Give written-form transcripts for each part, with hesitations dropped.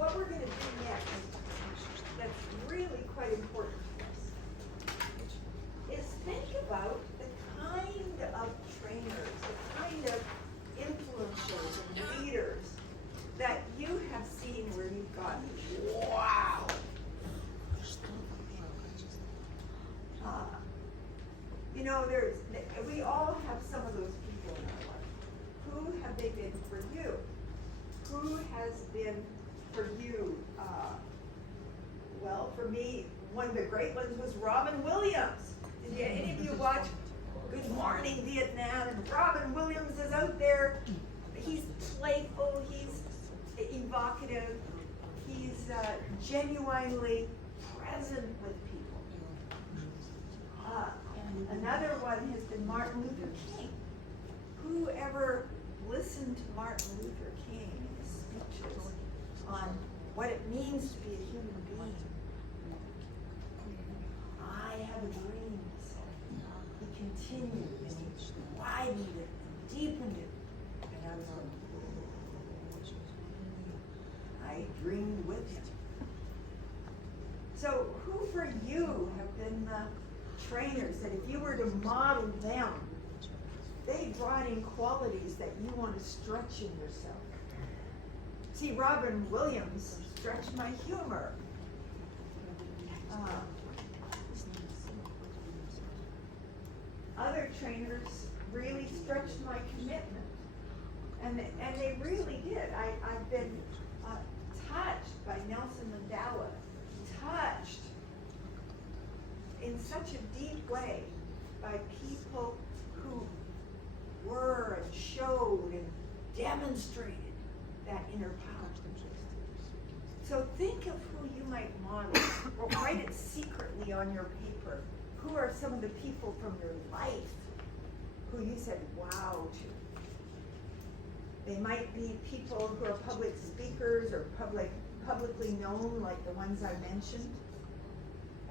what we're going to do next, that's really quite important to us, is think about the kind of trainers, the kind of influencers and leaders that you have seen where you've gone, wow. You know, we all have some of those people in our life. Who have they been for you? Who has been for you? Well, for me, one of the great ones was Robin Williams. Did any of you watch Good Morning Vietnam? And Robin Williams is out there. He's playful. He's evocative. He's genuinely present with people. Another one has been Martin Luther King. Who ever listened to Martin Luther King and his speeches on what it means to be a human being? I have a dream, he said. He continued and he widened it, deepened it. And I was like, I dreamed with him. So who for you have been the trainers that if you were to model them, they brought in qualities that you want to stretch in yourself? See, Robin Williams stretched my humor. Other trainers really stretched my commitment. And they really did. I've been touched by Nelson Mandela, touched in such a deep way by people who were and showed and demonstrated that inner power. So think of who you might model, or write it secretly on your paper. Who are some of the people from your life who you said wow to? They might be people who are public speakers or publicly known, like the ones I mentioned.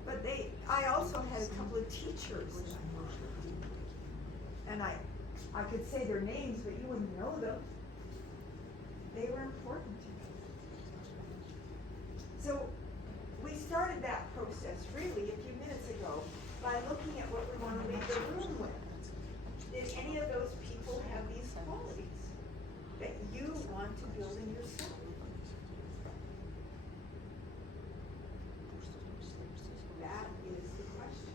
But I also had a couple of teachers in my life. And I could say their names, but you wouldn't know them. They were important to me. So we started that process really a few minutes ago by looking at what we want to leave the room with. Did any of those people have these qualities that you want to build in yourself? That is the question.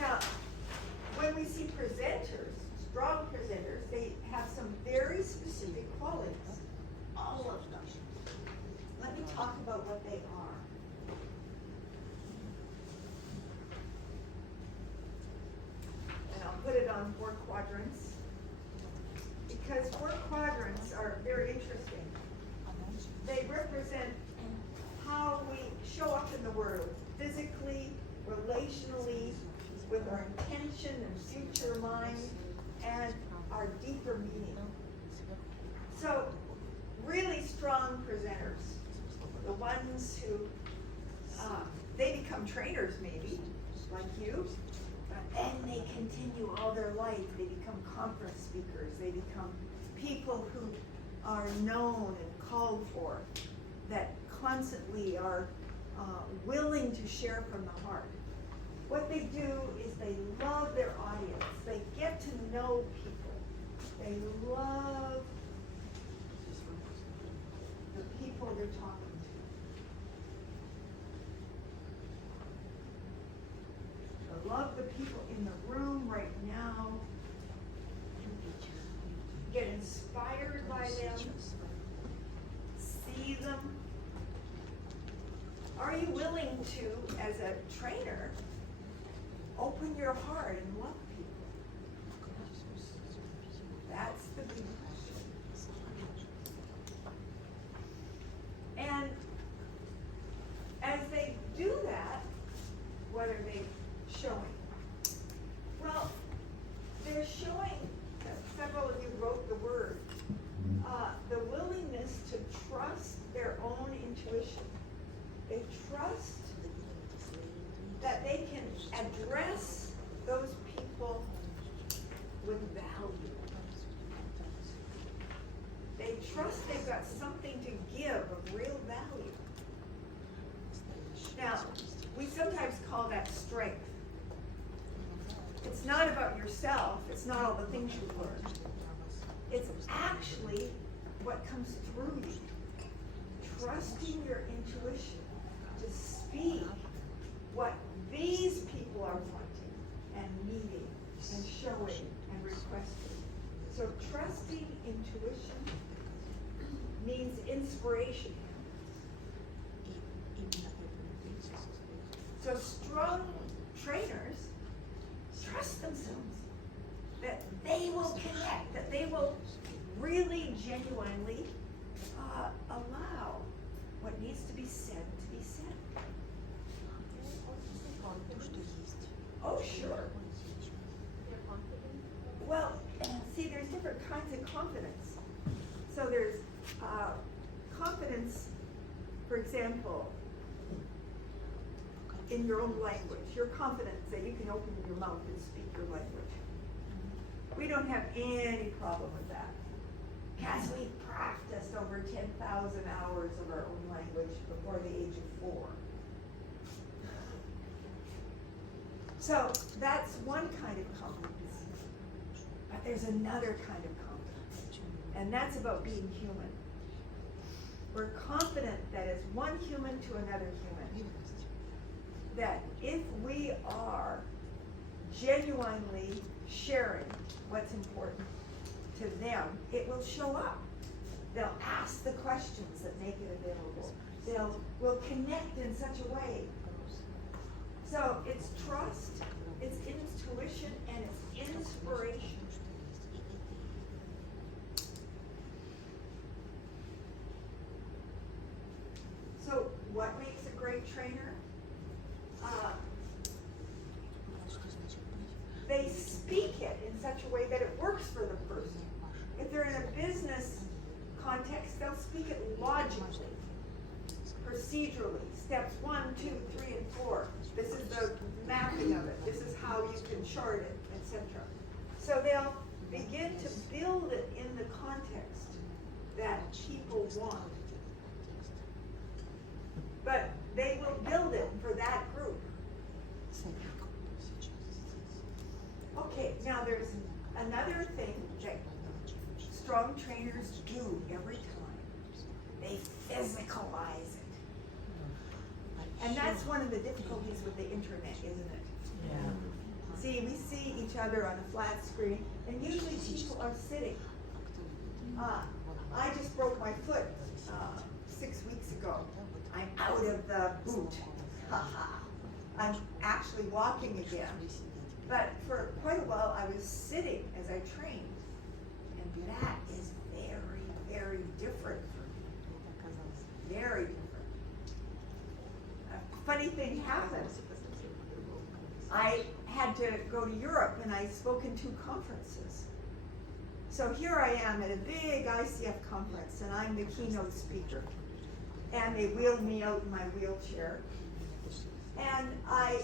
Now, when we see presenters, strong presenters, they have some very specific qualities. All of them. Let me talk about what they are. And I'll put it on 4 quadrants, because 4 quadrants are very interesting. They represent how we show up in the world, physically, relationally, with our intention and future mind, and our deeper meaning. So, really strong presenters, the ones who, they become trainers maybe, like you, but then they continue all their life. They become conference speakers. They become people who are known and called for, that constantly are willing to share from the heart. What they do is they love their audience. They get to know people. They love the people they're talking to. They love the people in the room right now. Get inspired by them. See them. Are you willing to, as a trainer, open your heart and love people? That's the big question. And as they do that, what are they showing? Well, they're showing, several of you wrote the word, the willingness to trust their own intuition. They trust that they can address those people with value. trust they've got something to give of real value. Now, we sometimes call that strength. It's not about yourself, it's not all the things you've learned. It's actually what comes through you. Trusting your intuition to speak what these people are wanting and needing and showing and requesting. So trusting intuition means inspiration. So strong trainers trust themselves that they will connect, that they will really genuinely allow what needs to be said to be said. Oh, sure. Well, see, there's different kinds of confidence. So there's confidence, for example, in your own language. You're confident that you can open your mouth and speak your language. We don't have any problem with that, because we practiced over 10,000 hours of our own language before the age of 4. So that's one kind of confidence. But there's another kind of confidence, and that's about being human. We're confident that as one human to another human, that if we are genuinely sharing what's important to them, it will show up. They'll ask the questions that make it available. We'll connect in such a way. So it's trust, it's intuition, and it's inspiration. So what makes a great trainer? They speak it in such a way that it works for the person. If they're in a business context, they'll speak it logically, procedurally. Steps 1, 2, 3, and 4. This is the mapping of it. This is how you can chart it, etc. So they'll begin to build it in the context that people want. But they will build it for that group. Okay, now there's another thing that strong trainers do every time. They physicalize it. And that's one of the difficulties with the internet, isn't it? Yeah. See, we see each other on a flat screen, and usually people are sitting. I just broke my foot 6 weeks ago. I'm out of the boot. I'm actually walking again. But for quite a while, I was sitting as I trained. And that is very, very different for me. Very different. A funny thing happened. I had to go to Europe, and I spoke in 2 conferences. So here I am at a big ICF conference, and I'm the keynote speaker. And they wheeled me out in my wheelchair. And I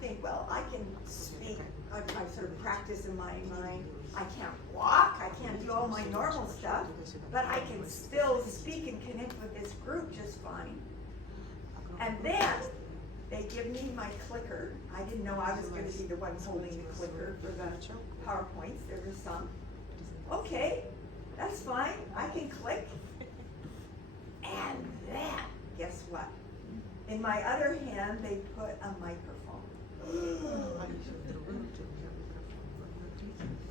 think, well, I can speak. I sort of practice in my mind. I can't walk. I can't do all my normal stuff. But I can still speak and connect with this group just fine. And then they give me my clicker. I didn't know I was going to be the one holding the clicker for the PowerPoints. There were some. Okay, that's fine. I can click. And then, guess what? In my other hand, they put a microphone.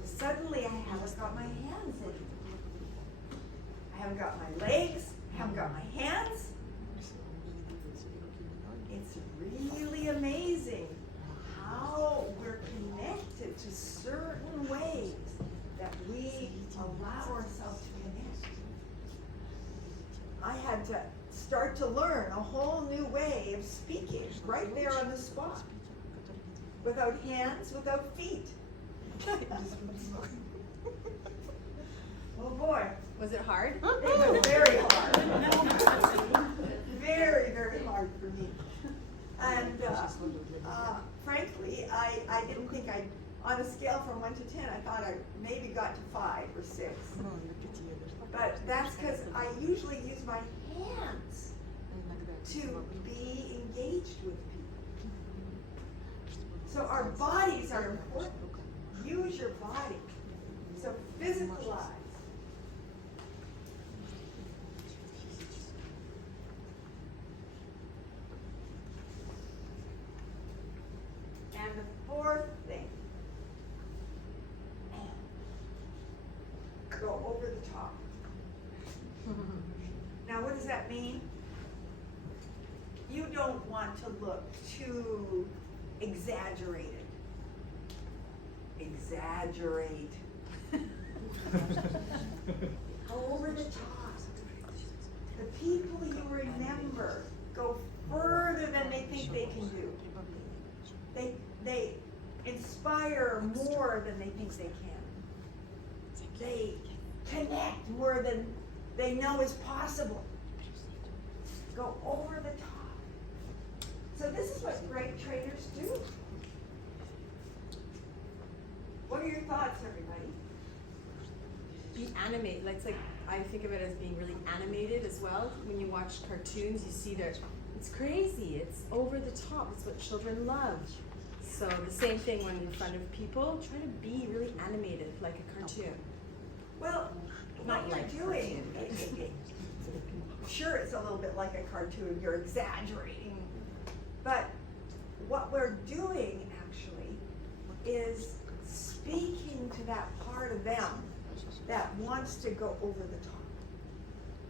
Suddenly, I haven't got my hands in. I haven't got my legs. I haven't got my hands. It's really amazing how we're connected to certain ways that we allow ourselves to connect. I had to start to learn a whole new way of speaking right there on the spot. Without hands, without feet. Oh boy. Was it hard? It was very hard. Very, very hard for me. And frankly, I didn't think on a scale from 1 to 10, I thought I maybe got to 5 or 6. But that's because I usually use my hands to be engaged with people. So our bodies are important. Use your body. So physicalize. And the fourth thing, go over the top. Now, what does that mean? You don't want to look too exaggerated. Exaggerate. Go over the top. The people you remember go further than they think they can do. They inspire more than they think they can. They connect more than they know is possible. Go over the top. So this is what great trainers do. What are your thoughts, everybody? Be animated. Like I think of it as being really animated as well. When you watch cartoons, you see that it's crazy. It's over the top. It's what children love. So the same thing when in front of people, try to be really animated like a cartoon. Well, Not what like you're doing, sure, it's a little bit like a cartoon. You're exaggerating. But what we're doing actually is speaking to that part of them that wants to go over the top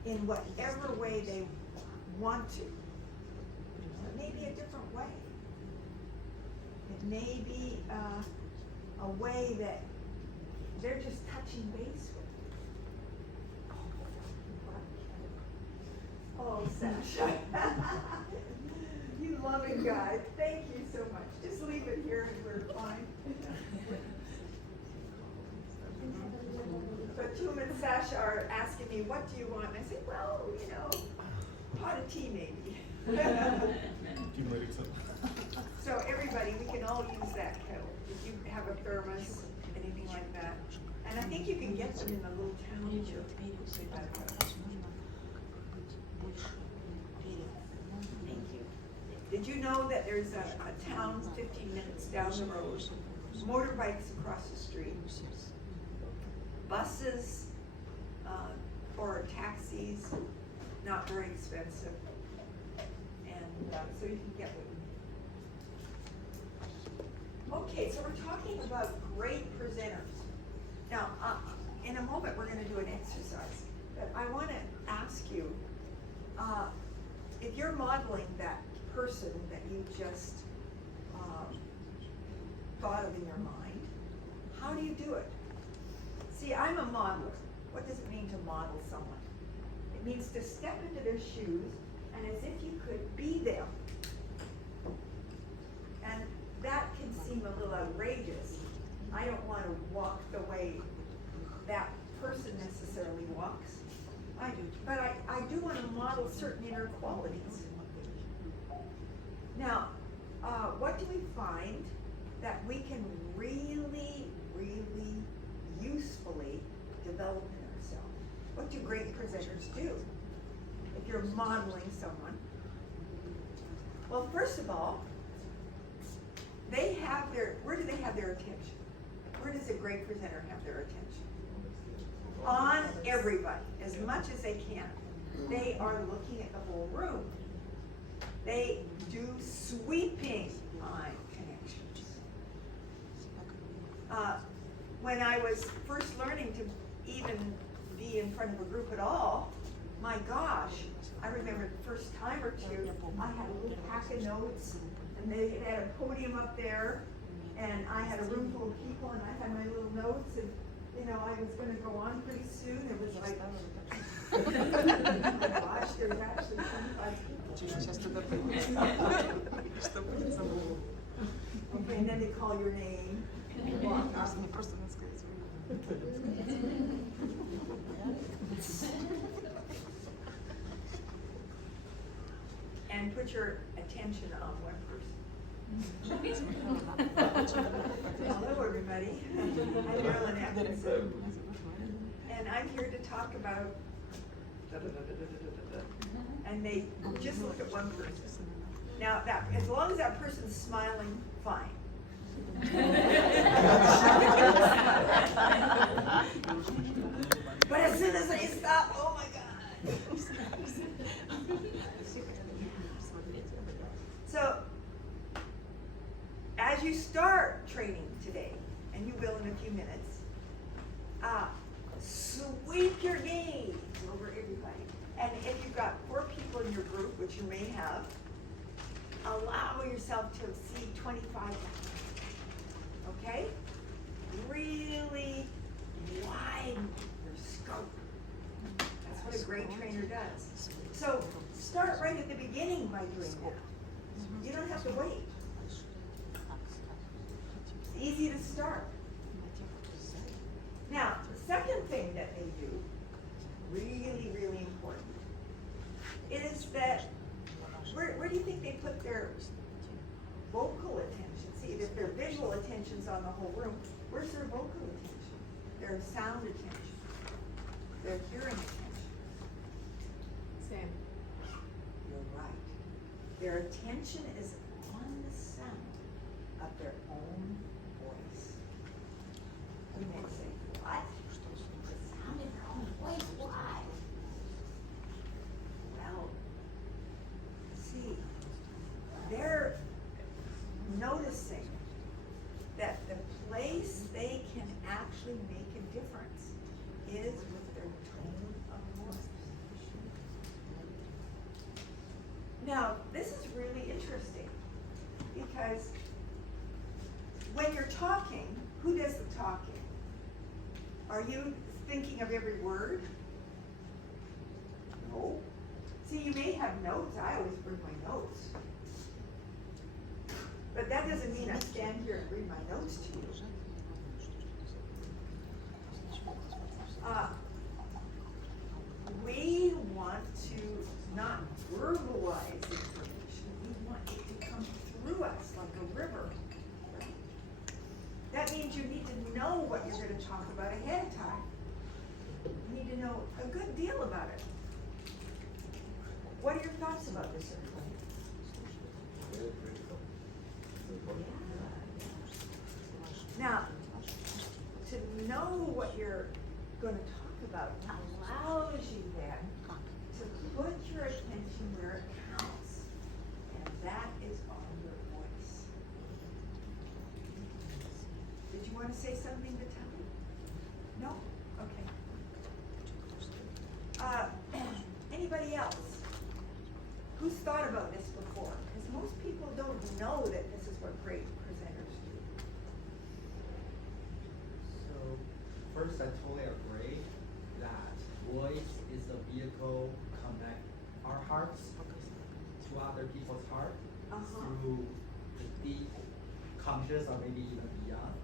in whatever way they want to. It may be a different way. It may be a way that they're just touching base with. Oh, Sasha. You loving guy. Thank you so much. Just leave it here and we're fine. But Tum and Sasha are asking me, what do you want? And I said, well, you know, pot of tea maybe. So everybody, we can all use that kettle. If you have a thermos, anything like that. And I think you can get them in the little town too. Thank you. Did you know that there's a town 15 minutes down the road, motorbikes across the street, buses or taxis, not very expensive, and so you can get what you need. Okay, so we're talking about great presenters. Now, in a moment we're going to do an exercise, but I want to ask you, if you're modeling that person that you just thought of in your mind, how do you do it? See, I'm a modeler. What does it mean to model someone? It means to step into their shoes and as if you could be them. And that can seem a little outrageous. I don't want to walk the way that person necessarily walks. But I do want to model certain inner qualities. Now, what do we find that we can really, really usefully develop in ourselves? What do great presenters do if you're modeling someone? Well, first of all, where do they have their attention? Where does a great presenter have their attention? On everybody, as much as they can. They are looking at the whole room. They do sweeping eye connections. When I was first learning to even be in front of a group at all, my gosh, I remember the first time or two, I had a little pack of notes, and they had a podium up there, and I had a room full of people, and I had my little notes, and you know, I was going to go on pretty soon. It was like, oh my gosh, there's actually 25 people. Okay, and then they call your name. And put your attention on one person. Hello, everybody. I'm Merilin Atkinson, and I'm here to talk about and they just look at one person. Now, that as long as that person's smiling, fine. But as soon as they stop, oh my God. So, as you start training today, and you will in a few minutes, sweep your gaze over everybody. And if you've got 4 people in your group, which you may have, allow yourself to see 25. Okay? Really widen your scope. That's what a great trainer does. So start right at the beginning by doing that. You don't have to wait. It's easy to start. Now, the second thing that they do, really, really important, is that where do you think they put their vocal attention? See, if their visual attention's on the whole room, where's their vocal attention? Their sound attention, their hearing attention. Same. You're right. Their attention is on the sound of their own voice. You may say, what? The sound of their own voice? Why? Well, see, they're noticing that the place they can actually make a difference is with their tone of voice. Now, this is really interesting because when you're talking, who does the talking? Are you thinking of every word? No. See, you may have notes. I always bring my notes. But that doesn't mean I stand here and read my notes to you. We want to not verbalize information. We want it to come through us like a river. That means you need to know what you're going to talk about ahead of time. You need to know a good deal about it. What are your thoughts about this, everybody? Very critical. Now, to know what you're going to talk about allows you then to put your attention where it counts, and that is on your voice. Did you want to say something to Tony? No? Okay. Anybody else? Who's thought about this before? Because most people don't know that this is what great presenters do. So, first, I totally agree that voice is the vehicle to connect our hearts to other people's heart through the deep conscious or maybe even beyond.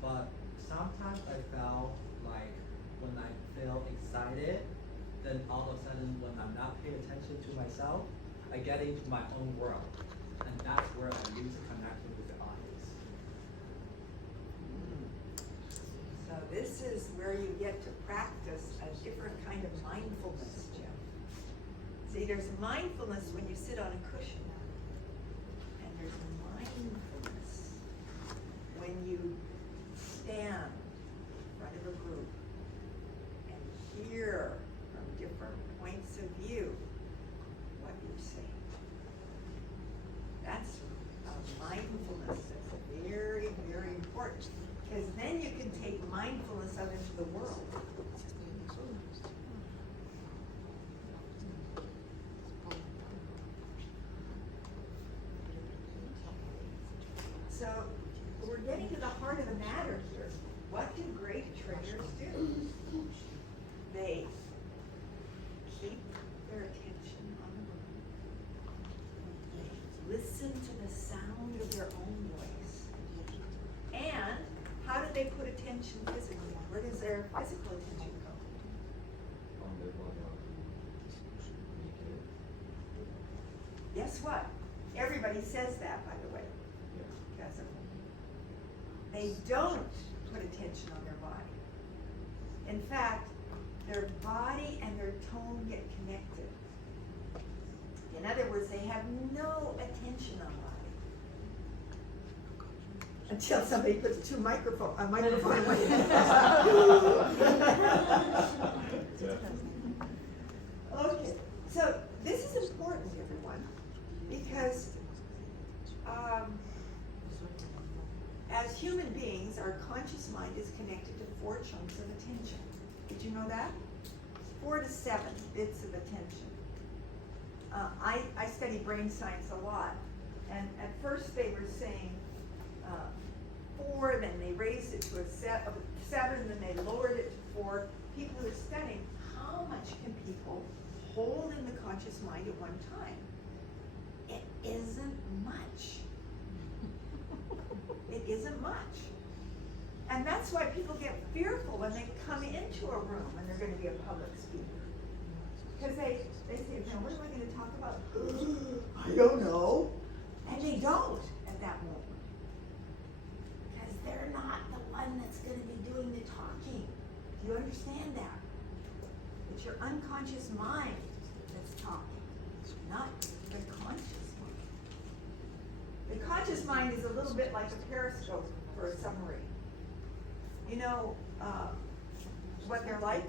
But sometimes I felt like when I feel excited, then all of a sudden when I'm not paying attention to myself, I get into my own world. And that's where I lose the connection with the audience. So this is where you get to practice a different kind of mindfulness, Jim. See, there's mindfulness when you sit on a cushion. And there's mindfulness when you stand in front of a group and hear from different points of view what you're saying. That's a mindfulness that's very, very important, because then you can take mindfulness out into the world. So we're getting to the heart of the matter here. What do great trainers do? They keep their attention on the room. They listen to the sound of their own voice. And how do they put attention physically? Where does their physical attention go? On the body. Guess what? Everybody says that, by the way. they don't put attention on their body. In fact, their body and their tone get connected. In other words, they have no attention on body. Until somebody puts a microphone away. Okay, so this is important, everyone, because as human beings, our conscious mind is connected to 4 chunks of attention. Did you know that? 4 to 7 bits of attention. I study brain science a lot, and at first they were saying 4, then they raised it to a 7, then they lowered it to 4. People are studying how much can people hold in the conscious mind at one time. It isn't much. It isn't much. And that's why people get fearful when they come into a room and they're going to be a public speaker. Because they say, now what am I going to talk about? I don't know. And they don't at that moment. Because they're not the one that's going to be doing the talking. Do you understand that? It's your unconscious mind that's talking, not the conscious mind. The conscious mind is a little bit like a periscope for a submarine. You know what they're like?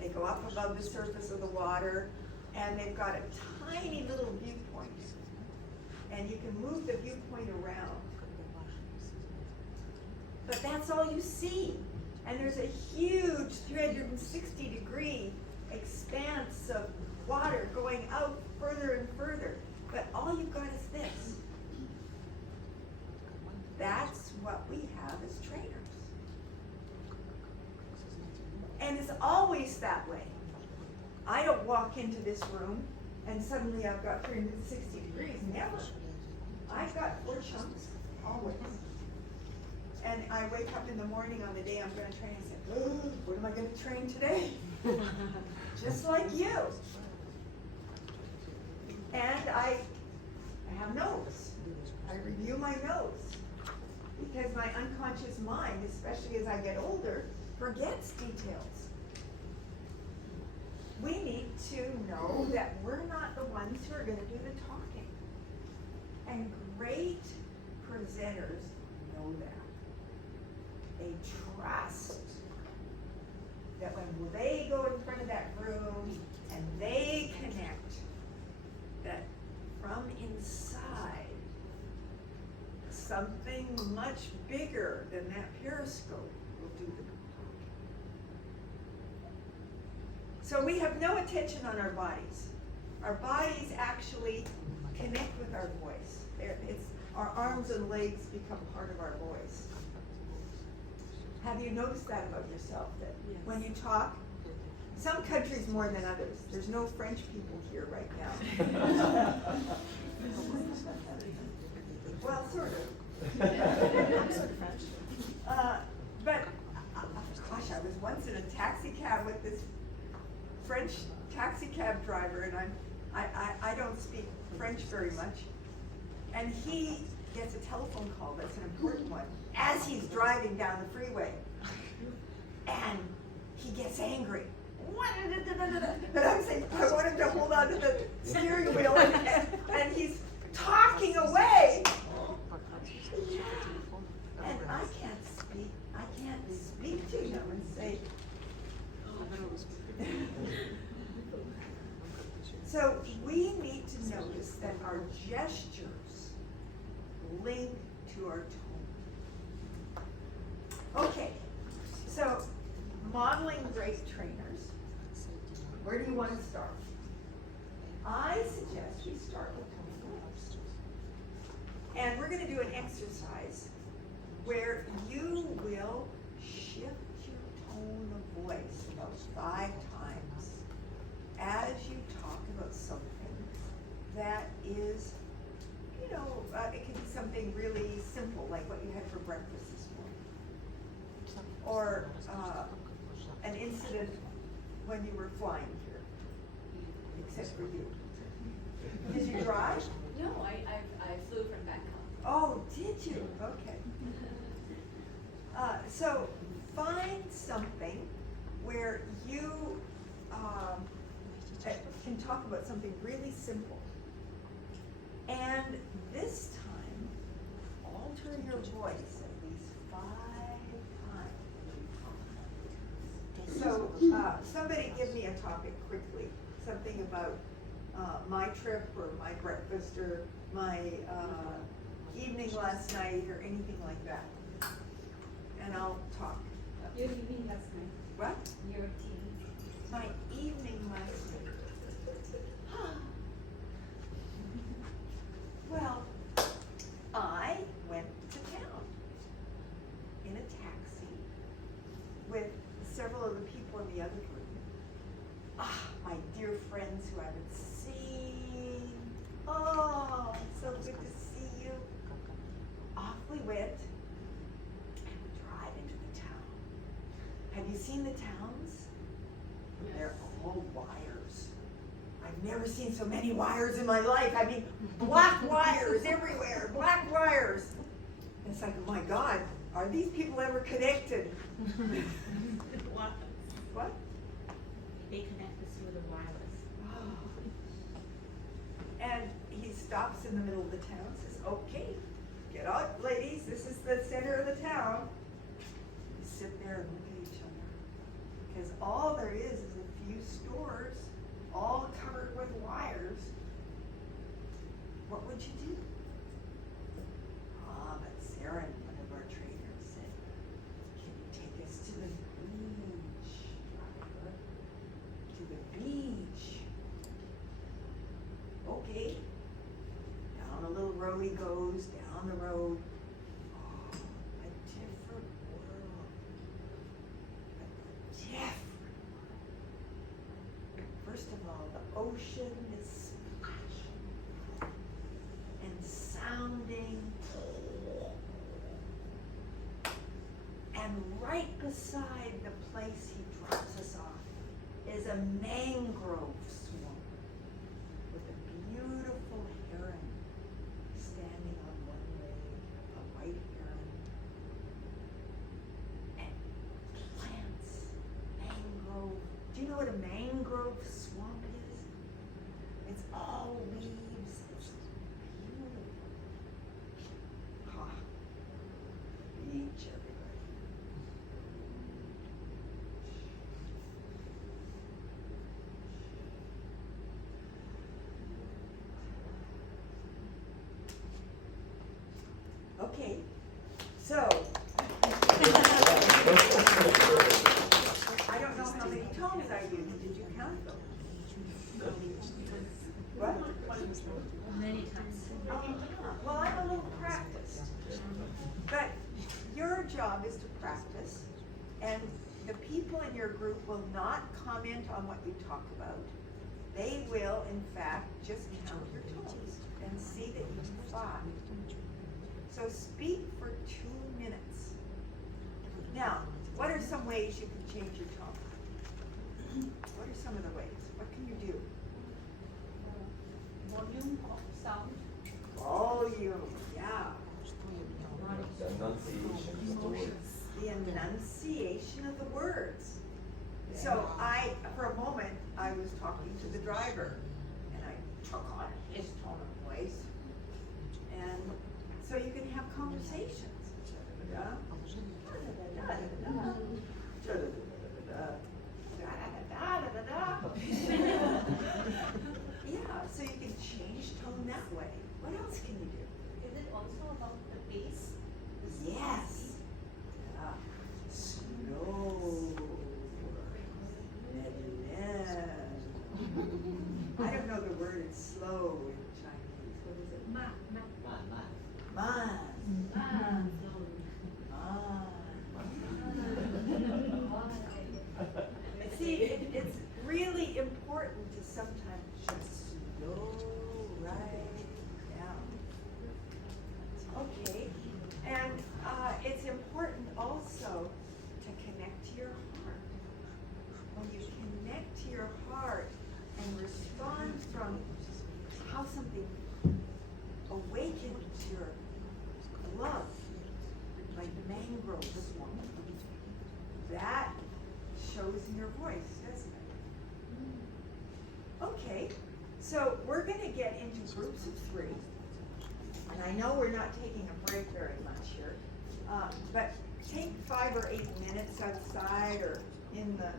They go up above the surface of the water, and they've got a tiny little viewpoint. And you can move the viewpoint around. But that's all you see. And there's a huge 360-degree expanse of water going out further and further. But all you've got is this. That's what we have as trainers. And it's always that way. I don't walk into this room and suddenly I've got 360 degrees. Never. I've got 4 chunks, always. And I wake up in the morning on the day I'm going to train and say, oh, what am I going to train today? Just like you. And I have notes. I review my notes. Because my unconscious mind, especially as I get older, forgets details. We need to know that we're not the ones who are going to do the talking. And great presenters know that. They trust that when they go in front of that room and they connect, that from inside, something much bigger than that periscope will do the talking. So we have no attention on our bodies. Our bodies actually connect with our voice. Our arms and legs become part of our voice. Have you noticed that about yourself? That Yes. when you talk, some countries more than others. There's no French people here right now. Well, sort of. I'm sort of French. But gosh, I was once in a taxi cab with this French taxi cab driver, and I don't speak French very much. And he gets a telephone call that's an important one as he's driving down the freeway. And he gets angry. And I'm saying, I want him to hold on to the steering wheel, and he's talking away. And I can't speak to him and say, so we need to notice that our gestures link to our tone. Okay, so modeling great trainers, where do you want to start? I suggest we start with tone of voice. And we're going to do an exercise where you will shift your tone of voice about 5 times as you talk about something that is, you know, it can be something really simple, like what you had for breakfast this morning. Or an incident when you were flying here, except for you. Did you drive? No, I flew from Bangkok. Oh, did you? Okay. So find something where you can talk about something really simple. And this time, alter your voice at least 5 times. So somebody give me a topic quickly. Something about my trip or my breakfast or my evening last night or anything like that. And I'll talk. Your evening last night. What? Your tea. My evening last night. Well, I went to town in a taxi with several of the people in the other group. My dear friends who I haven't seen. Oh, so good to see you. Off we went, and we drive into the town. Have you seen the towns? They're all wires. I've never seen so many wires in my life. I mean, black wires everywhere, black wires. And it's like, oh my God, are these people ever connected? What? They connect us through the wireless. And he stops in the middle of the town, says, okay, get out, ladies, this is the center of the town. We sit there and look at each other. Because all there is a few stores, all covered with wires. What would you do? But Sarah, one of our trainers, said, can you take us to the beach, driver? To the beach. Okay. Down a little road he goes, down the road. Oh, a different world. A different world. First of all, the ocean is splashing and sounding. And right beside the place he drops us off is a mangrove swamp with a beautiful heron standing on one leg, a white heron, and plants, mangrove. Do you know what a mangrove swamp is? It's all leaves. It's beautiful. Beach, everybody. Okay, so I don't know how many tones I used. Did you count them? What? Many times. Well, I'm a little practiced. But your job is to practice, and the people in your group will not comment on what you talk about. They will, in fact, just count your tones and see that you can fly. So speak for 2 minutes. Now, what are some ways you can change your tone? What are some of the ways? What can you do? Volume of sound. Volume, yeah. The enunciation of the words. The enunciation of the words. So for a moment, I was talking to the driver, and I took on his tone of voice. And so you can have conversations. Yeah, so you can change tone that way. What else can you do? Is it also about the bass? Yes. Slow. Merilin. I don't know the word in slow in Chinese. What is it? Ma. Man. See, it's really important to sometimes just slow right down. Okay, and it's important also to connect to your heart. When you connect to your heart and respond from how something awakens shows in your voice, doesn't it? Okay, so we're gonna get into groups of 3. And I know we're not taking a break very much here, but take 5 or 8 minutes outside or in the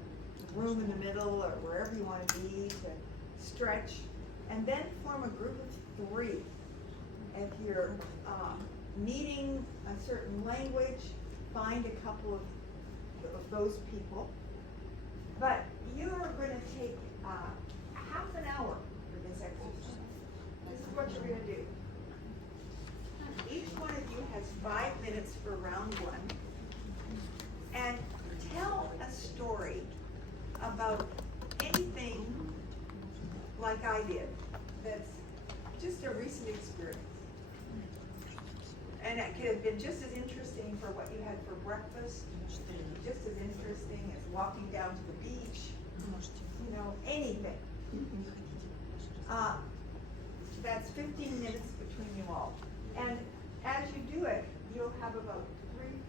room in the middle or wherever you want to be to stretch, and then form a group of 3. If you're needing a certain language, find a couple of those people. But you're going to take half an hour for this exercise. This is what you're going to do. Each one of you has 5 minutes for round 1. And tell a story about anything like I did that's just a recent experience. And it could have been just as interesting for what you had for breakfast, just as interesting as walking down to the beach, you know, anything. That's 15 minutes between you all. And as you do it, you'll have about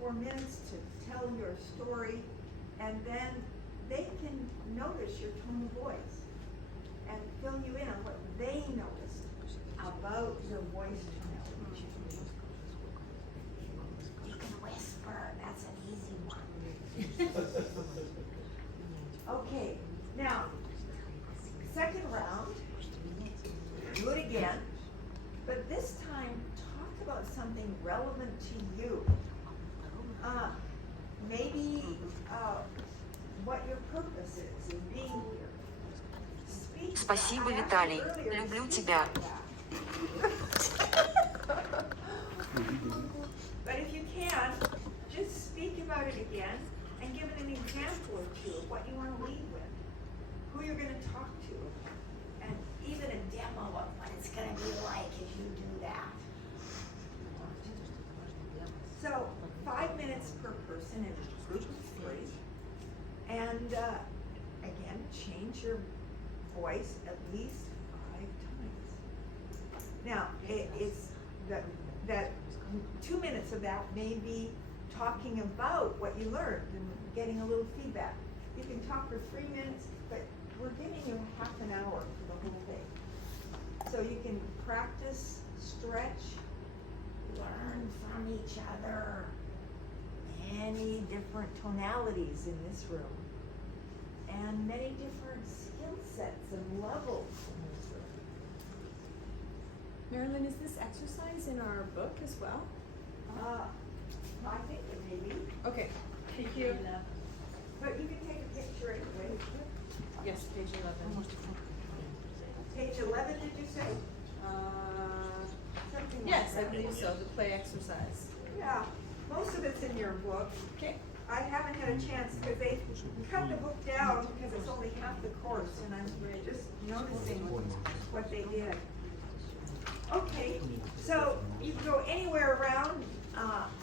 3-4 minutes to tell your story, and then they can notice your tone of voice and fill you in on what they noticed about your voice tonality. You can whisper, that's an easy one. Okay, now, second round, do it again, but this time talk about something relevant to you. Maybe what your purpose is in being here. Speak. Спасибо, I asked you Виталий. earlier to Люблю speak тебя. about that. But if you can, just speak about it again and give it an example or 2 of what you want to lead with, who you're going to talk to, and even a demo of what it's going to be like if you do that. So 5 minutes per person in a group of 3. And again, change your voice at least 5 times. Now, it's that 2 minutes of that may be talking about what you learned and getting a little feedback. You can talk for 3 minutes, but we're giving you half an hour for the whole thing. So you can practice, stretch, learn from each other. Many different tonalities in this room, and many different skill sets and levels in this room. Merrilyn, is this exercise in our book as well? I think it may be, Okay, thank you. but you can take a picture anyway. Yes, page 11. Page 11, did you say? Something like Yes, I that. believe so, the play exercise. Yeah, most of it's in your book. Okay. I haven't had a chance because they cut the book down because it's only half the course, and I'm just noticing what they did. Okay, so you can go anywhere around.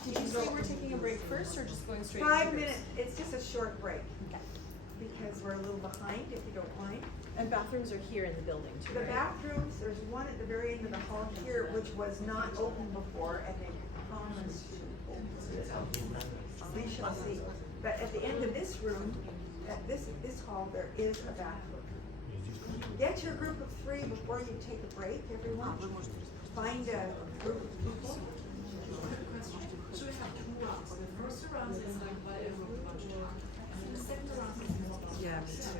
Did you say we're taking a break first or just going straight? 5 into groups? minutes, it's just a short break Okay. because we're a little behind, if you don't mind. And bathrooms are here in the building too, The right? bathrooms, there's one at the very end of the hall here, which was not open before, and they promised to open it up. We shall see. But at the end of this room, at this hall, there is a bathroom. Get your group of 3 before you take a break, everyone. Find a group of people. So we have 2 rounds. The first round is like by a group, and the second round is more. Yeah, me too.